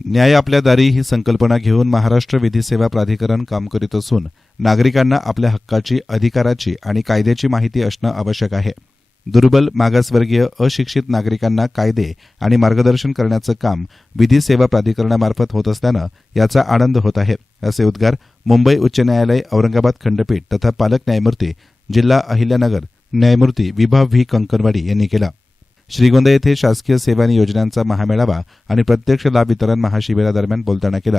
न्याय आपल्या दारी ही संकल्पना घेऊन महाराष्ट्र विधी सेवा प्राधिकरण काम करीत असून नागरिकांना आपल्या हक्काची अधिकाराची आणि कायद्याची माहिती असणं आवश्यक आहे. दुर्बल मागासवर्गीय अशिक्षित नागरिकांना कायदे आणि मार्गदर्शन करण्याचं काम विधी सेवा प्राधिकरणामार्फत होत असल्यानं याचा आनंद होत आहे. असे उद्गार मुंबई उच्च न्यायालय औरंगाबाद खंडपीठ तथा पालक न्यायमूर्ती जिल्हा अहिल्यानगर न्यायमूर्ती विभा व्ही कंकणवाडी यांनी केला. श्रीगोंदा येथे शासकीय सेवा आणि योजनांचा महामेळावा आणि प्रत्यक्ष लाभ वितरण महाशिबिरादरम्यान बोलताना केला.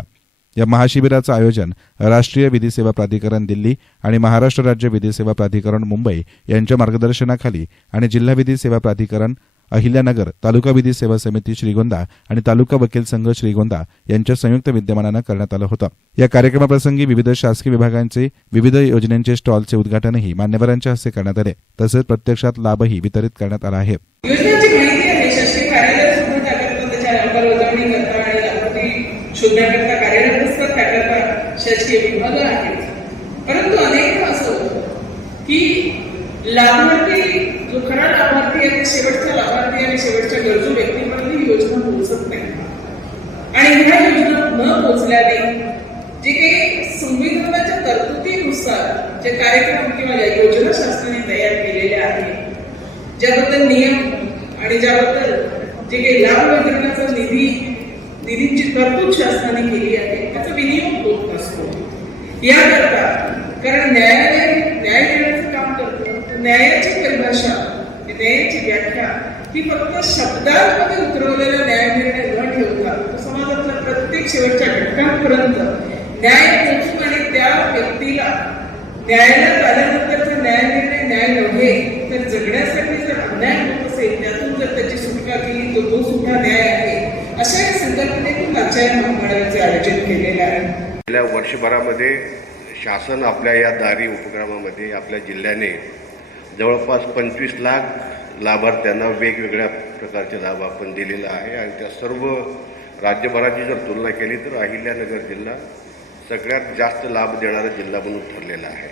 या महाशिबिराचं आयोजन राष्ट्रीय विधी सेवा प्राधिकरण दिल्ली आणि महाराष्ट्र राज्य विधी सेवा प्राधिकरण मुंबई यांच्या मार्गदर्शनाखाली आणि जिल्हा विधी सेवा प्राधिकरण अहिल्यानगर तालुका विधी सेवा समिती श्रीगोंदा आणि तालुका वकील संघ श्रीगोंदा यांच्या संयुक्त विद्यमानानं करण्यात आलं होतं. या कार्यक्रमाप्रसंगी विविध शासकीय विभागांचे विविध योजनांचे स्टॉलचे उद्घाटनही मान्यवरांच्या हस्ते करण्यात आले. तसंच प्रत्यक्षात लाभही वितरित करण्यात आला आहे. परंतु अनेक असं की लाभार्थी जो खरा लाभार्थी आहे शेवटच्या लाभार्थी आणि शेवटच्या गरजू व्यक्तीपर्यंत ही योजना पोहोचत नाही. आणि ह्या योजना न पोहोचल्याने जे काही संविधानाच्या तरतुदीनुसार जे कार्यक्रम किंवा या योजना शासनाने तयार केलेल्या आहेत ज्याबद्दल नियम आणि ज्याबद्दल जे काही लाभ वितरणाचा निधी निधीची तरतूद शासनाने केली आहे त्याचा विनियोग होत नसतो याकरता कारण न्यायालय न्याय देण्याचं काम करतो तर न्यायाची परिभाषा न्यायाची व्याख्या ही फक्त शब्दांमध्ये उतरवलेला न्याय निर्णय न ठेवता तो समाजातल्या प्रत्येक शेवटच्या घटकांपर्यंत न्याय पोहोचून आणि त्या व्यक्तीला न्यायालयात आल्यानंतरचा न्याय निर्णय न्याय नव्हे तर जगण्यासाठी जर अन्याय होत असेल त्यातून जर त्याची सुटका केली तर तो सुद्धा न्याय आहे. अशा या संकल्पनेतून आजच्या महामंडळाचे आयोजन केलेले आहे. गेल्या वर्षभरामध्ये शासन आपल्या या दारी उपक्रमामध्ये आपल्या जिल्ह्याने जवळपास पंचवीस लाख लाभार्थ्यांना वेगवेगळ्या प्रकारचे लाभ आपण दिलेला आहे आणि त्या सर्व राज्यभराची जर तुलना केली तर अहिल्यानगर जिल्हा सगळ्यात जास्त लाभ देणारा जिल्हा म्हणून ठरलेला आहे.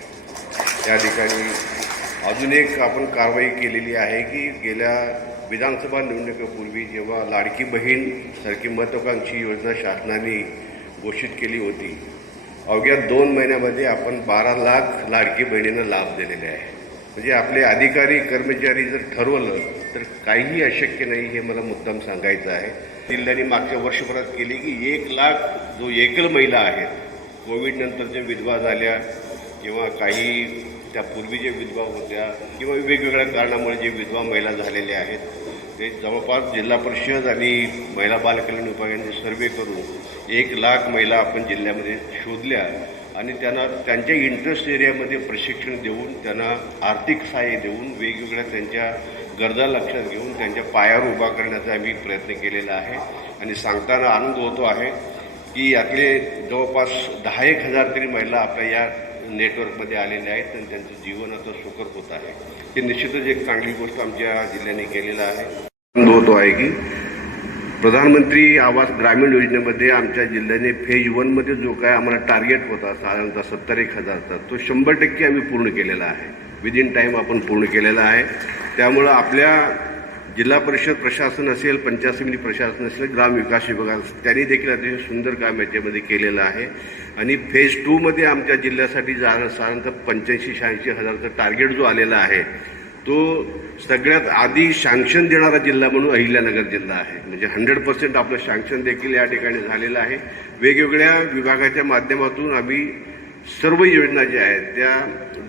त्या ठिकाणी अजून एक आपण कारवाई केलेली आहे की गेल्या विधानसभा निवडणुकीपूर्वी जेव्हा लाडकी बहीण सारखी महत्त्वाकांक्षी योजना शासनाने घोषित केली होती अवघ्या दोन महिन्यामध्ये आपण बारा लाख लाडकी बहिणींना लाभ दिलेले आहे. म्हणजे आपले अधिकारी कर्मचारी जर ठरवलं तर काहीही अशक्य नाही हे मला मुद्दाम सांगायचं आहे. जिल्ह्याने मागच्या वर्षभरात केली की एक लाख जो एकल महिला आहेत कोविडनंतरच्या विधवा झाल्या किंवा काही त्यापूर्वी जे विधवा होत्या किंवा वेगवेगळ्या कारणामुळे जे विधवा महिला झालेल्या आहेत ते जवळपास जिल्हा परिषद आणि महिला बालकल्याण विभागाने सर्वे करून एक लाख महिला आपण जिल्ह्यामध्ये शोधल्या आणि त्यांना त्यांच्या इंटरेस्ट एरियामध्ये प्रशिक्षण देऊन त्यांना आर्थिक सहाय्य देऊन वेगवेगळ्या त्यांच्या गरजा लक्षात घेऊन त्यांच्या पायावर उभा करण्याचा आम्ही प्रयत्न केलेला आहे. आणि सांगताना आनंद होतो आहे की यातले जवळपास दहा एक हजार तरी महिला आपल्या या नेटवर्कमध्ये आलेल्या आहेत आणि त्यांचं जीवन आता सुकर होत आहे. हे निश्चितच एक चांगली गोष्ट आमच्या जिल्ह्याने केलेलं आहे. आनंद होतो आहे की प्रधानमंत्री आवास ग्रामीण योजनेमध्ये आमच्या जिल्ह्याने फेज वनमध्ये जो काय आम्हाला टार्गेट होता साधारणतः सत्तर एक हजारचा तो शंभर टक्के आम्ही पूर्ण केलेला आहे. विदिन टाईम आपण पूर्ण केलेला आहे. त्यामुळं आपल्या जिल्हा परिषद प्रशासन असेल पंचायत समिती प्रशासन असेल ग्रामविकास विभाग असेल त्यांनी देखील अतिशय सुंदर काम याच्यामध्ये केलेलं आहे. आणि फेज टूमध्ये आमच्या जिल्ह्यासाठी जा साधारणतः पंच्याऐंशी शहाऐंशी हजारचा टार्गेट जो आलेला आहे तो सगळ्यात आधी सँक्शन देणारा जिल्हा म्हणून अहिल्यानगर जिल्हा आहे. म्हणजे हंड्रेड पर्सेंट आपलं सँक्शन देखील या ठिकाणी झालेलं आहे. वेगवेगळ्या विभागाच्या माध्यमातून आम्ही सर्व योजना ज्या आहेत त्या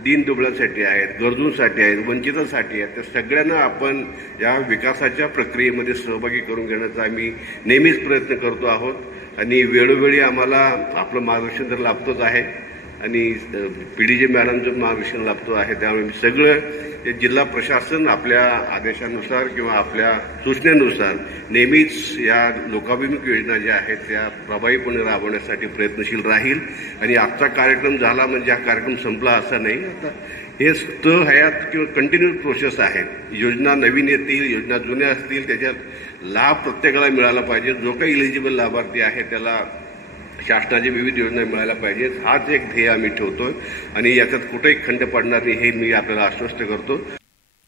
दीनदुबळ्यांसाठी आहेत गरजूंसाठी आहेत वंचितांसाठी आहेत त्या सगळ्यांना आपण या विकासाच्या प्रक्रियेमध्ये सहभागी करून घेण्याचा आम्ही नेहमीच प्रयत्न करतो आहोत. आणि वेळोवेळी आम्हाला आपलं मार्गदर्शन तर लाभतोच आहे. आणि पी डी जे मॅडमचं मार्गदर्शन लाभतो आहे त्यामुळे मी सगळं हे जिल्हा प्रशासन आपल्या आदेशानुसार किंवा आपल्या सूचनेनुसार नेहमीच या लोकाभिमुख योजना ज्या आहेत त्या प्रभावीपणे राबवण्यासाठी प्रयत्नशील राहील. आणि आजचा कार्यक्रम झाला म्हणजे हा कार्यक्रम संपला असा नाही. आता हे स्त हयात किंवा कंटिन्यू प्रोसेस आहे. योजना नवीन येतील योजना जुन्या असतील त्याच्यात लाभ प्रत्येकाला मिळाला पाहिजे. जो काही इलिजिबल लाभार्थी आहे त्याला शासनाची विविध योजना मिळायला पाहिजेत. हाच एक ध्येय आम्ही ठेवतोय आणि याच्यात कुठेही खंड पडणार नाही हे मी आपल्याला आश्वस्त करतो.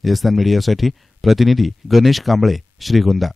येस्तान मीडियासाठी प्रतिनिधी गणेश कांबळे श्रीगोंदा.